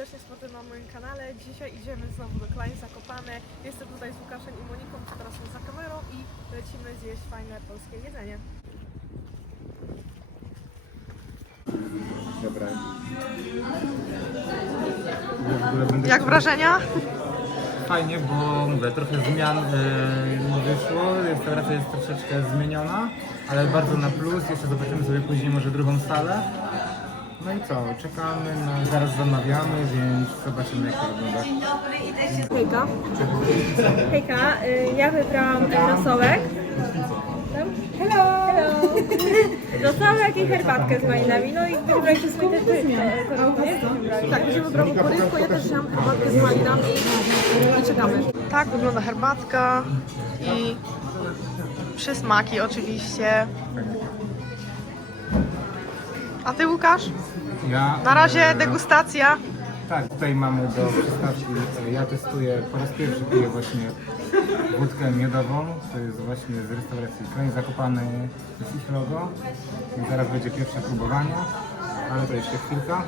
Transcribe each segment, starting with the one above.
serdecznie z powrotem na moim kanale. Dzisiaj idziemy znowu do Klein Zakopane. Jestem tutaj z Łukaszem i Moniką, którzy teraz są za kamerą i lecimy zjeść fajne polskie jedzenie. Dobra. Jak wrażenia? Fajnie, bo mówię, trochę zmian e, wyszło. Restauracja jest troszeczkę zmieniona, ale bardzo na plus. Jeszcze zobaczymy sobie później może drugą salę. No i co, czekamy, no, zaraz zamawiamy, więc zobaczymy jak to wygląda. Hejka. Hejka, y, ja wybrałam rosołek. Hello! Hello! Rosołek i herbatkę z malinami, no i wybraliście swoje te Tak, będziemy wybrały porywko, ja też wziąłam herbatkę z malinami i czekamy. Tak wygląda herbatka i przysmaki oczywiście. A ty Łukasz? Ja, Na razie e, degustacja. Tak, tutaj mamy do przystawki. Ja testuję, po raz pierwszy piję właśnie wódkę miodową. To jest właśnie z restauracji Krań Zakopany, to jest ich logo. I zaraz będzie pierwsze próbowanie, ale to jeszcze chwilka.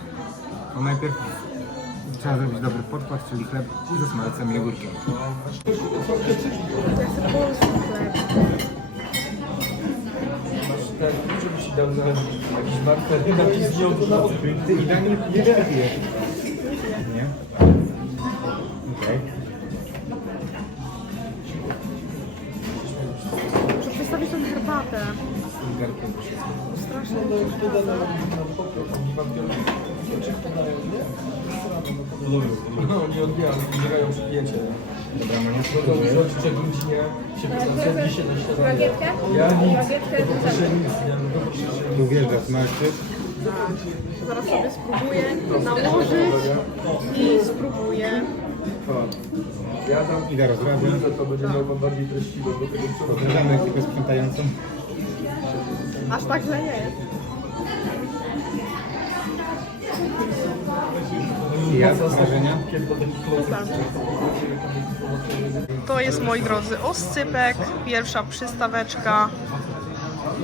No najpierw trzeba zrobić dobry podkład, czyli chleb ze smalcem i ogórkiem. Tak, dał na jakiś marker, napis nie odrzucał. Ty i Daniel nie pijesz. Nie? Okej. Muszę przedstawić tą herbatę. Strasznie. No, nie odbierają, odbierają przyjęcie. Dobra, no nie No to spróbuję. jak ludzie się wycofali się na śniadanie. Bagietkę? Ja nic, Bagietkę proszę nic, ja no proszę, że Uwielbiam smalczyk. Zaraz sobie spróbuję nałożyć i spróbuję. ja tam Idę rozrabiam. że to będzie miał bardziej treściwe do tego, co robię. Pozdrawiamy ekipę sprzątającą. Aż tak źle nie jest. Wrażenia? To jest, moi drodzy, oscypek, pierwsza przystaweczka.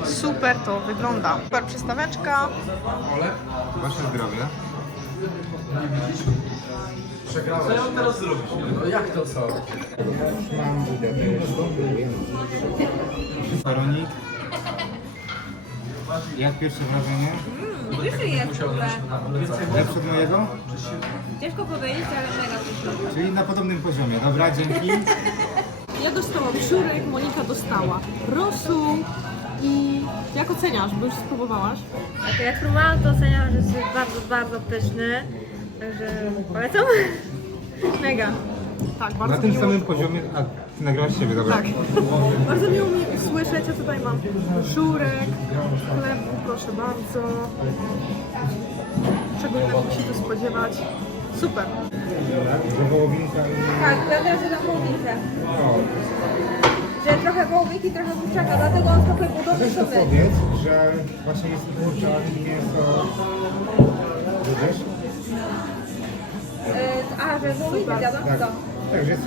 Super to wygląda. Super przystaweczka. Wasze zdrowie. Co ja mam teraz zrobić? No jak to co? Baronik. Jak pierwsze wrażenie? Pyszny jest w ogóle. Lepsze od mojego? Ciężko powiedzieć, ale mega pyszny. Czyli na podobnym poziomie. Dobra, dzięki. Ja dostałam żurek, Monika dostała rosół. I jak oceniasz, bo już spróbowałaś? Tak, jak próbowałam, to oceniam, że jest bardzo, bardzo pyszny. Także polecam. Mega. Tak, Na bardzo tym miło. samym poziomie. A ty nagrałaś siebie, dobra. Tak. Bardzo miło mi usłyszeć, ja tutaj mam żurek, chleb, proszę bardzo. Czego innego się tu spodziewać. Super. Że wołowinka i... Tak, ja teraz dam wołowinkę. O, Że trochę wołowinki, trochę kurczaka, dlatego on trochę podobny weź to sobie. powiedz, że właśnie jest kurczak i mięso... Widzisz? E, A, że zjadłam, Tak. to. Tak, że, jest,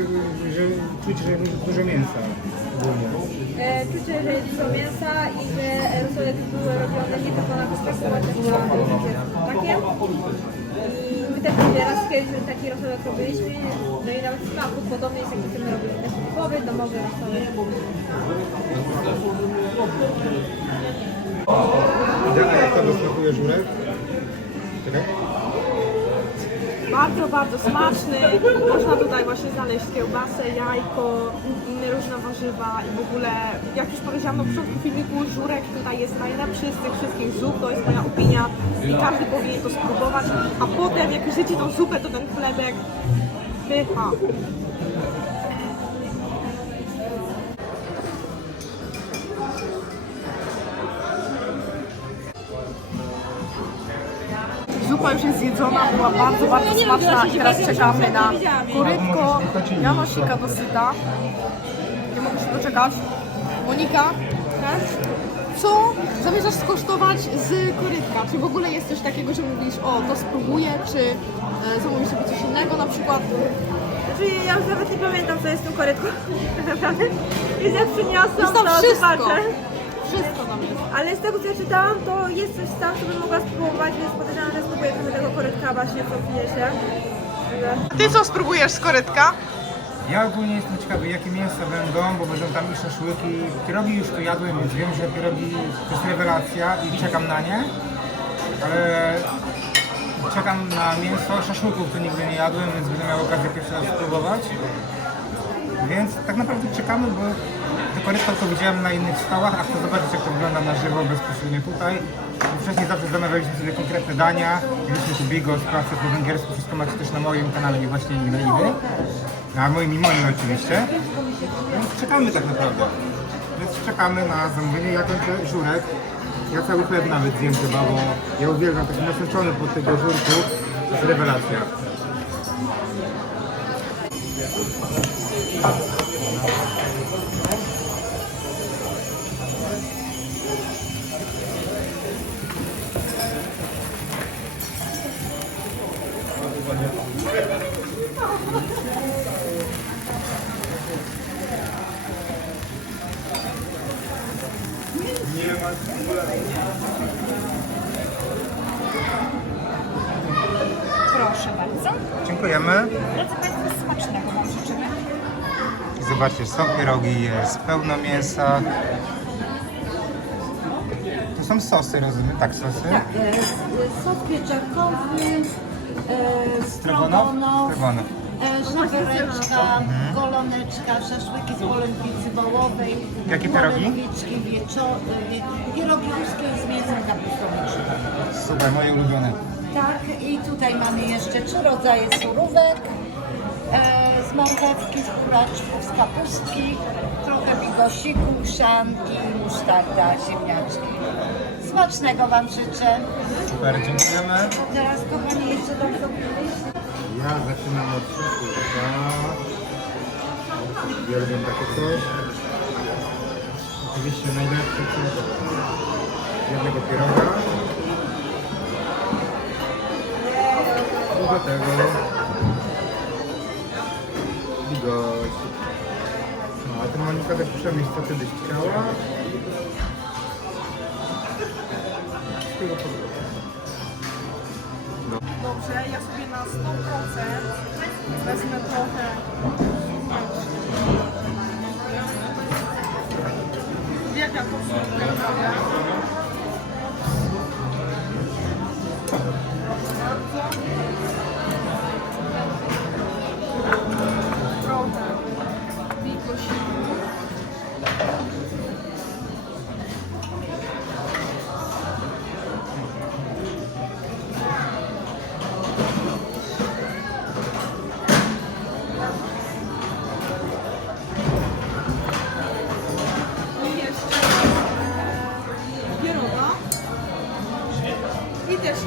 że czuć, że jest dużo mięsa. ogólnie. E, Czucie, że jest dużo mięsa i że e, rosołek były robione nie tylko na kurczaku, ale też na. I my też raz kiedyś taki rosołek robiliśmy, no i nawet smaku podobny jest jaki my robimy. Taki typowy, domowy rosołek. Idea, jak to smakuje żurek? Czekaj. Bardzo, bardzo smaczny. Można tutaj właśnie znaleźć kiełbasę, jajko, inne różne warzywa i w ogóle, jak już powiedziałam na początku filmiku, żurek tutaj jest najlepszy z tych wszystkich zup, to jest moja opinia i każdy powinien to spróbować, a potem jak już zjecie tą zupę, to ten chlebek pycha. Zupa już jest zjedzona, była bardzo, bardzo smaczna i teraz czekamy na korytko Janosika dosyta. Nie mogę się doczekać. Monika, też? Co zamierzasz skosztować z korytka? Czy w ogóle jest coś takiego, że mówisz, o to spróbuję, czy e, zamówisz sobie coś innego na przykład? Znaczy, ja już nawet nie pamiętam, co jest w tym korytku. Tak naprawdę. Więc jak przyniosłam, to wszystko. zobaczę. Wszystko tam jest. Ale z tego co ja czytałam, to jest coś tam, co bym mogła spróbować, więc podejrzewam, że spróbuję trochę tego korytka właśnie, co pije się. Ty co spróbujesz z korytka? Ja ogólnie jestem ciekawy, jakie mięsa będą, bo będą tam i szaszłyki. Pierogi już to jadłem, więc wiem, że pierogi to jest rewelacja i czekam na nie. Ale czekam na mięso szaszłyków, to nigdy nie jadłem, więc będę miał okazję pierwszy raz spróbować. Więc tak naprawdę czekamy, bo korytka to widziałem na innych stołach, a chcę zobaczyć jak to wygląda na żywo, bezpośrednio tutaj. Wcześniej zawsze zamawialiśmy sobie konkretne dania, mieliśmy tu bigos, pracę po węgiersku, wszystko macie też na moim kanale i właśnie na Iwy. Na moim i moim oczywiście. Więc czekamy tak naprawdę. Więc czekamy na zamówienie. Ja kończę żurek. Ja cały chleb nawet zjem chyba, bo ja uwielbiam taki nasycony pod tego żurku. To jest rewelacja. Proszę bardzo. Dziękujemy. Drodzy Państwo, smacznego Wam życzymy. Zobaczcie, są pierogi, jest pełno mięsa. To są sosy, rozumiem? Tak, sosy. Tak, e, s- sos pieczarkowy, e, Strogonow? strogonow, Strogonow. E, żebereczka, goloneczka, szaszłyki z polędwicy wołowej, Jakie pierogi? polędwiczki pierogi ruskie z mięsem kapustowym. Super, moje ulubione. Tak, i tutaj mamy jeszcze trzy rodzaje surówek, e, z marchewki, z buraczków, z kapustki, trochę bigosiku, szanki, musztarda, ziemniaczki. Smacznego Wam życzę. Super, dziękujemy. Teraz kochani jeszcze do Ja zaczynam od szaszłyka. Uwielbiam takie coś. Oczywiście najlepsze coś jednego pieroga. I do tego bigos. No, a ty Monika też przemyśl, co ty byś chciała. Po Dobrze, ja sobie na 100% wezmę trochę Uwielbiam to wszystko,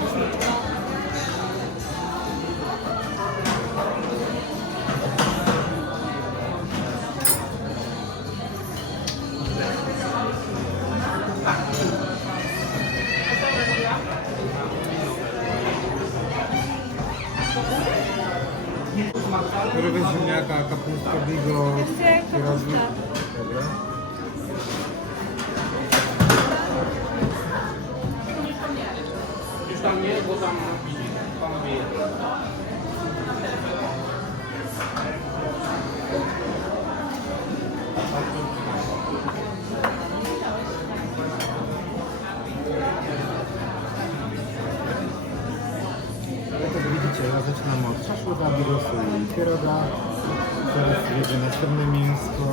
Thank you. Pieroga. Teraz jedzie następne mięsko.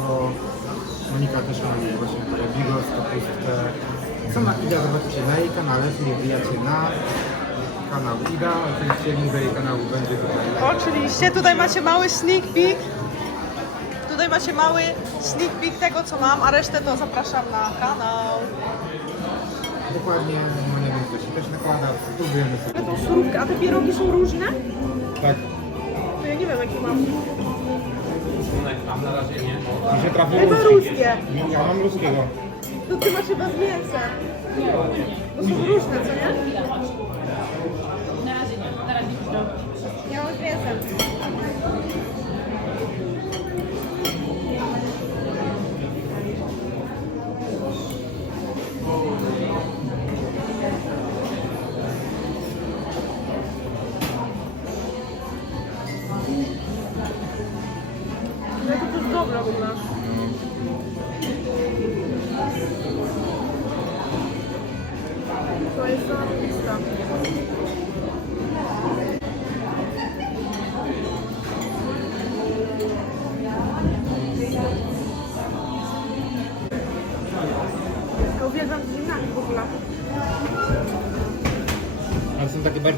Monika też ma jej właśnie parę bigos, kapustkę. Co ma Ida zobaczycie na jej kanale, czyli wbijacie na kanał Ida. Oczywiście link do jej kanału będzie tutaj. Oczywiście, tutaj macie mały sneak peek. Tutaj macie mały sneak peek tego, co mam, a resztę to zapraszam na kanał. Dokładnie, Monia więc to się też nakłada. Spróbujemy sobie. Taką surówkę, a te pierogi są różne? Mi się trafił Chyba ruskie. Ja mam ruskiego. To ty masz chyba z mięsem. Bo są różne, co nie?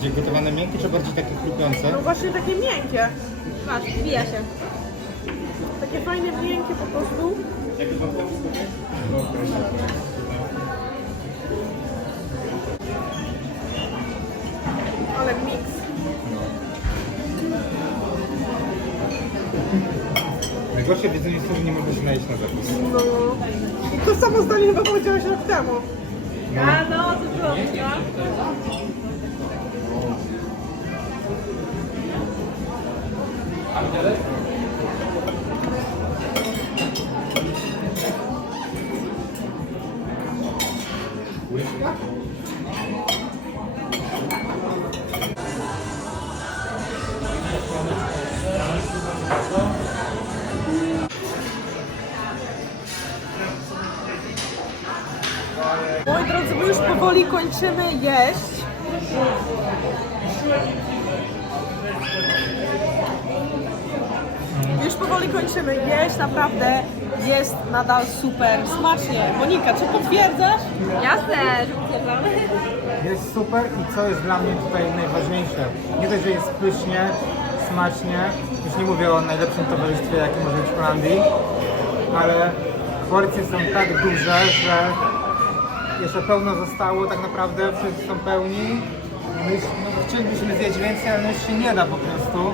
Bardziej gotowane miękkie, czy bardziej takie chrupiące? No właśnie takie miękkie. Patrz, wbija się. Takie fajne, miękkie po prostu. Ale miks. Najgorsze w jedzeniu jest to, że nie można się najeść na zapis. No. To samo zdanie chyba powiedziałeś rok temu. A no, to było, no. Moi nadal super smacznie. Monika, czy potwierdzasz? Jasne, że potwierdzam. Jest super i co jest dla mnie tutaj najważniejsze? Nie dość, że jest pysznie, smacznie, już nie mówię o najlepszym towarzystwie, jakie może być w Holandii, ale porcje są tak duże, że jeszcze pełno zostało, tak naprawdę wszyscy są pełni. My, no, chcielibyśmy zjeść więcej, ale już się nie da po prostu.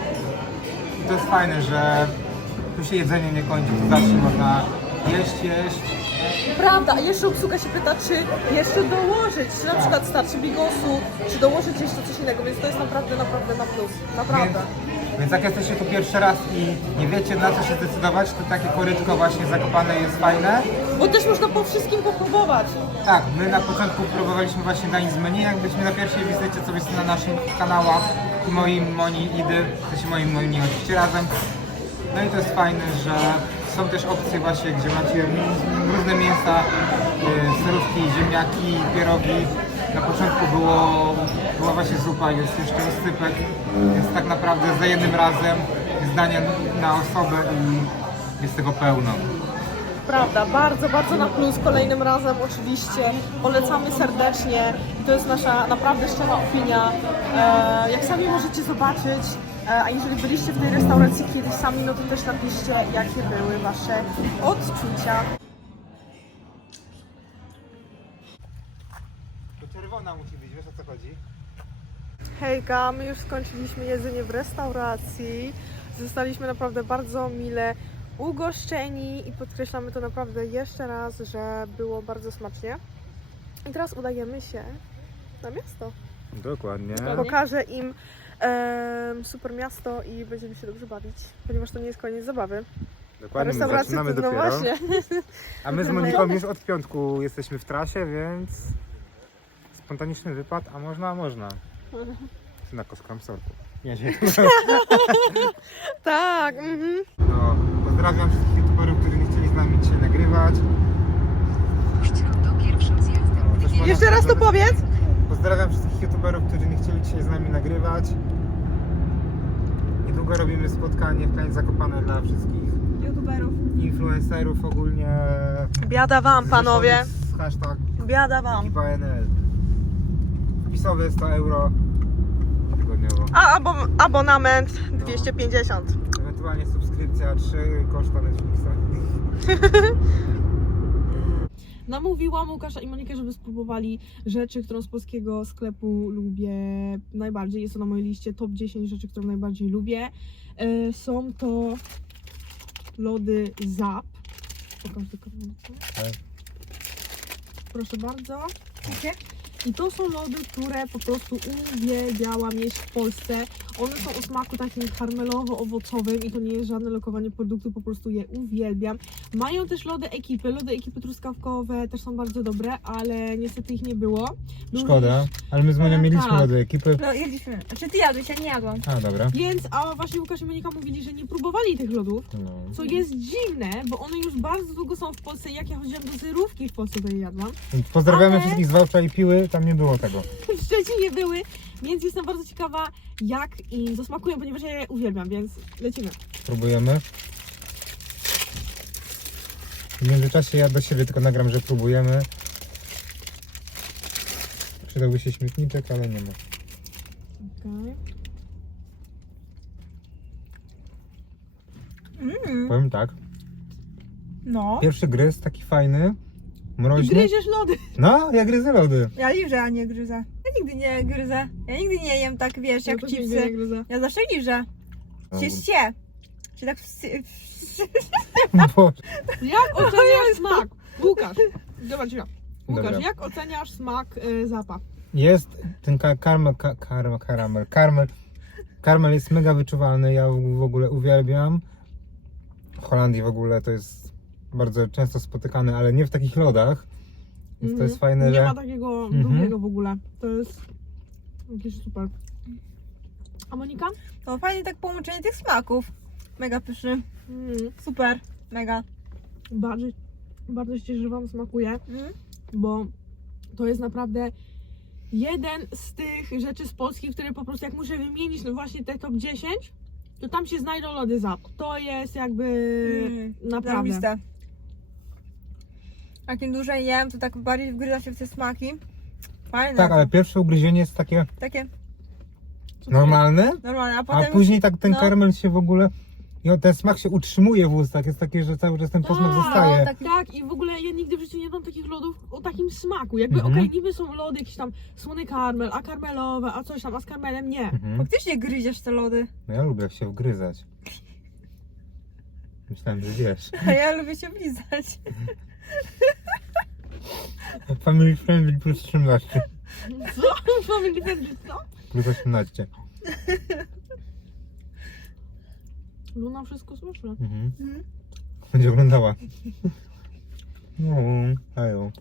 I to jest fajne, że tu się jedzenie nie kończy, tu zawsze można jeść, jeść. Prawda, a jeszcze obsługa się pyta, czy jeszcze dołożyć, czy na przykład starczy bigosu, czy dołożyć jeszcze coś innego, więc to jest naprawdę, naprawdę na plus. Naprawdę. Więc, więc jak jesteście tu pierwszy raz i nie wiecie na co się zdecydować, to takie korytko właśnie zakopane jest fajne. Bo też można po wszystkim popróbować. Tak, my na początku próbowaliśmy właśnie dań z menu, jak byliśmy na pierwszej wizycie, co jest na naszych kanałach, moim, Moni, Idy, to się moim, moim oczywiście razem. No i to jest fajne, że są też opcje właśnie, gdzie macie różne mięsa, y, serówki, ziemniaki, pierogi. Na początku było, była właśnie zupa, jest jeszcze rozsypek, więc tak naprawdę za jednym razem jest danie na osobę i jest tego pełno. Prawda, bardzo, bardzo na plus. Kolejnym razem oczywiście polecamy serdecznie. To jest nasza naprawdę szczera opinia. E, jak sami możecie zobaczyć, a jeżeli byliście w tej restauracji kiedyś sami, no to też napiszcie, jakie były Wasze odczucia. To czerwona musi być, wiesz o co chodzi? Hejka, my już skończyliśmy jedzenie w restauracji. Zostaliśmy naprawdę bardzo mile ugoszczeni i podkreślamy to naprawdę jeszcze raz, że było bardzo smacznie. I teraz udajemy się na miasto. Dokładnie. Pokażę im super miasto i będziemy się dobrze bawić, ponieważ to nie jest koniec zabawy. Dokładnie, my restauracje zaczynamy to no dopiero. właśnie. A my z Moniką już od piątku jesteśmy w trasie, więc spontaniczny wypad, a można, a można. Na kostkam sorku. Nie, nie. Tak, mhm. No, pozdrawiam wszystkich youtuberów, którzy nie chcieli z nami dzisiaj nagrywać. No, też można Jeszcze raz to powiedz. Pozdrawiam wszystkich youtuberów, którzy nie chcieli dzisiaj z nami nagrywać. Niedługo robimy spotkanie w Krań Zakopane dla wszystkich youtuberów. influencerów ogólnie. Biada wam, panowie. Z hashtag Biada wam. ekipa NL. Wpisowe 100 euro tygodniowo. A abo abonament 250. Ewentualnie subskrypcja 3 koszta Netflixa. Namówiłam Łukasza i Monikę, żeby spróbowali rzeczy, którą z polskiego sklepu lubię najbardziej. Jest to na mojej liście top 10 rzeczy, które najbardziej lubię. E, Są to lody Zap. Pokaż tylko. Tak. Proszę bardzo. I to są lody, które po prostu uwielbiałam jeść w Polsce. One są o smaku takim karmelowo-owocowym i to nie jest żadne lokowanie produktu, po prostu je uwielbiam. Mają też lody ekipy, lody ekipy truskawkowe też są bardzo dobre, ale niestety ich nie było. Był Szkoda, ale my z Monią Tak. mieliśmy lody ekipy. No jedliśmy. Znaczy ty jadłeś, ja nie jadłam. A, dobra. Więc, a właśnie Łukasz i Monika mówili, że nie próbowali tych lodów, No. co jest dziwne, bo one już bardzo długo są w Polsce. Jak ja chodziłam do zerówki w Polsce, to je jadłam. Pozdrawiamy Ale- wszystkich z Wałcza i Piły, tam nie było tego. W Szczecinie były, więc jestem bardzo ciekawa, jak im zasmakują, ponieważ ja je uwielbiam, więc lecimy. Próbujemy. W międzyczasie ja do siebie tylko nagram, że próbujemy. Przydałby się śmietniczek, ale nie ma. Okay. Mm, Powiem tak. no. Pierwszy gryz taki fajny, mroźny. gryziesz lody. No, ja gryzę lody. Ja liżę, a nie gryzę. Ja nigdy nie gryzę. Ja nigdy nie jem tak, wiesz, jak Ja też nigdy chipsy. nie gryzę. Ja zawsze liżę. Się ście. Się tak wsy... Boże. Jak oceniasz smak? Łukasz, zobacz ja. Łukasz, Dobra. jak oceniasz smak y, zapach? Jest ten ka- karmel, ka- karmel, karamel, karmel. Karmel jest mega wyczuwalny, ja w ogóle uwielbiam. W Holandii w ogóle to jest bardzo często spotykany, ale nie w takich lodach. Więc to jest Mhm. fajne, Nie że... ma takiego Mhm. drugiego w ogóle. To jest jakieś super. A Monika? No fajnie tak połączenie tych smaków. Mega pyszny. Mm, Super. Mega. bardzo, bardzo się cieszę, że Wam smakuje. Mm. bo to jest naprawdę jeden z tych rzeczy z Polski, które po prostu jak muszę wymienić no właśnie te top 10, to tam się znajdą lody zap. To jest jakby Mm, naprawdę. Zarobiste. Jak im dłużej jem, to tak bardziej wgryza się w te smaki. Fajne. Tak, ale pierwsze ugryzienie jest takie Takie normalne, normalne, a a potem... później tak ten no. karmel się w ogóle... I ten smak się utrzymuje w ustach, jest takie, że cały czas ten posmak zostaje. tak. Tak, i w ogóle ja nigdy w życiu nie jadłam takich lodów o takim smaku. Jakby Mhm. okej, niby są lody jakieś tam słony karmel, a karmelowe, a coś tam, a z karmelem nie. Mhm. Faktycznie gryziesz te lody. No ja lubię się wgryzać. Myślałem, że wiesz. A ja lubię się blizać. Family friendly plus 13. Co? Family friendly, co? Plus 18. Luna wszystko słyszy. Mhm. Mhm. Będzie oglądała. No, ajo.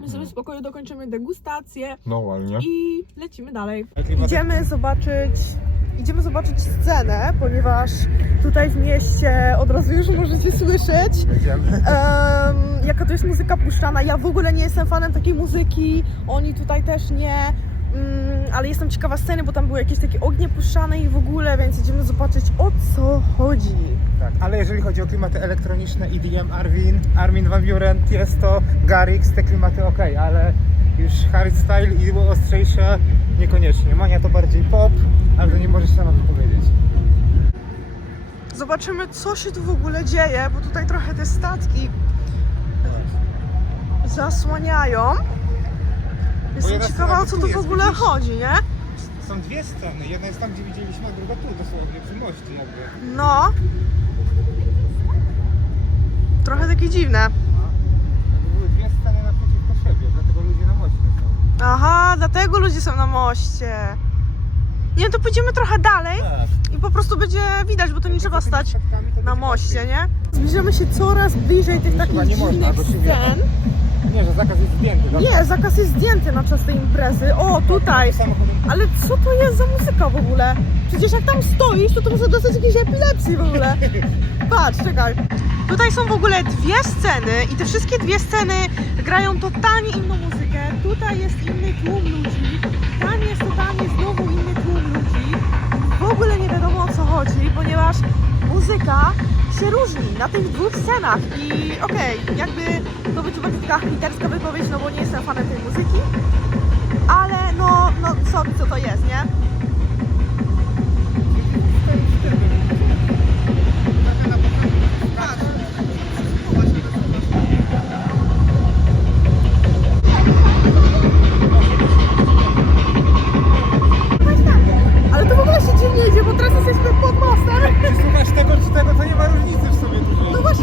My sobie spokojnie dokończymy degustację No ładnie. i lecimy dalej. Idziemy zobaczyć, idziemy zobaczyć scenę, ponieważ tutaj w mieście od razu już możecie słyszeć, em, jaka to jest muzyka puszczana. Ja w ogóle nie jestem fanem takiej muzyki, oni tutaj też nie, mm, ale jestem ciekawa sceny, bo tam były jakieś takie ognie puszczane i w ogóle, więc idziemy zobaczyć o co chodzi. Tak, ale jeżeli chodzi o klimaty elektroniczne, EDM, Armin, Armin Van Buren, Tiesto, Garrix, te klimaty ok, ale już hardstyle i ostrzejsze niekoniecznie. Mania to bardziej pop, ale to nie możesz sama wypowiedzieć. Zobaczymy, co się tu w ogóle dzieje, bo tutaj trochę te statki zasłaniają. Jestem ciekawa, o co tu w ogóle widzisz? chodzi, nie? Są dwie sceny, jedna jest tam, gdzie widzieliśmy, a druga tu dosłownie, przy moście jakby. No. Trochę takie dziwne. Jakby były dwie sceny naprzeciwko siebie, dlatego ludzie na moście są. Aha, dlatego ludzie są na moście. Nie, no to pójdziemy trochę dalej Tak. i po prostu będzie widać, bo to nie trzeba stać na moście, nie? Zbliżamy się coraz bliżej tych takich nie można, dziwnych bo się scen. Nie, że zakaz jest zdjęty. tak? Nie, zakaz jest zdjęty na czas tej imprezy. O, tutaj. Samochodem Ale co to jest za muzyka w ogóle? Przecież jak tam stoisz, to to może dostać jakiejś epilepsji w ogóle. Patrz, czekaj. Tutaj są w ogóle dwie sceny i te wszystkie dwie sceny grają totalnie inną muzykę. Tutaj jest inny tłum ludzi, ogóle nie wiadomo o co chodzi, ponieważ muzyka się różni na tych dwóch scenach i okej, jakby to będzie bardziej taka literska wypowiedź, no bo nie jestem fanem tej muzyki, ale no, no sorry, co to jest, nie?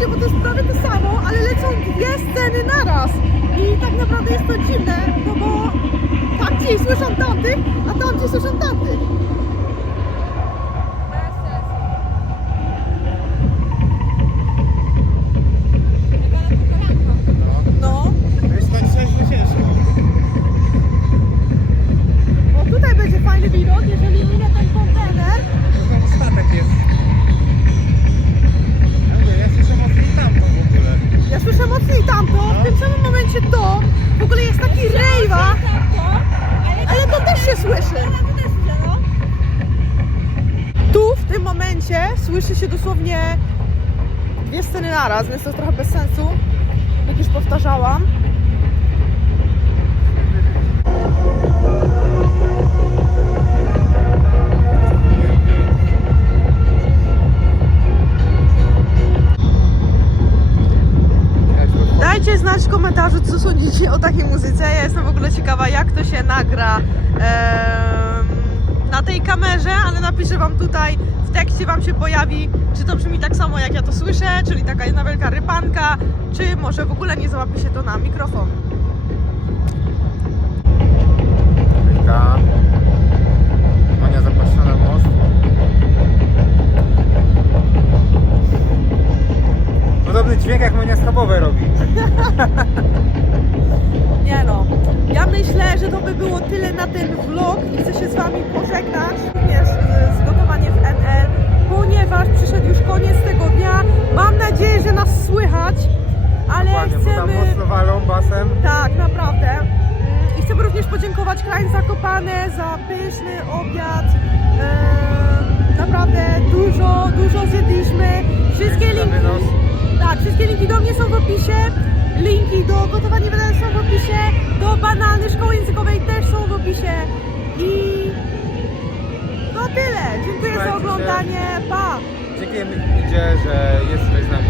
Bo to jest prawie to samo, ale lecą dwie sceny naraz. I tak naprawdę jest to dziwne, no bo Tamci słyszą tamtych, a tamci słyszą tamtych. Co sądzicie o takiej muzyce. Ja jestem w ogóle ciekawa, jak to się nagra na tej kamerze, ale napiszę Wam tutaj, w tekście Wam się pojawi, czy to brzmi tak samo, jak ja to słyszę, czyli taka jedna wielka rypanka, czy może w ogóle nie załapie się to na mikrofon. Dźwięk jak Monia schabowe robi. Nie no, ja myślę, że to by było tyle na ten vlog i chcę się z Wami pożegnać również z, z gotowaniem w NL, ponieważ przyszedł już koniec tego dnia. Mam nadzieję, że nas słychać, ale Dokładnie, bo tam chcemy... mocno walą basem. Tak, naprawdę. Mm, I chcemy również podziękować Krań Zakopane za pyszny obiad. Eee, naprawdę dużo, dużo zjedliśmy. Wszystkie linki. Tak, wszystkie linki do mnie są w opisie. Linki do gotowania wydania są w opisie. Do banany szkoły językowej też są w opisie. I to tyle. Dziękuję za Trzymajcie się. oglądanie. Pa! Dziękujemy Idzie, że jest tutaj z nami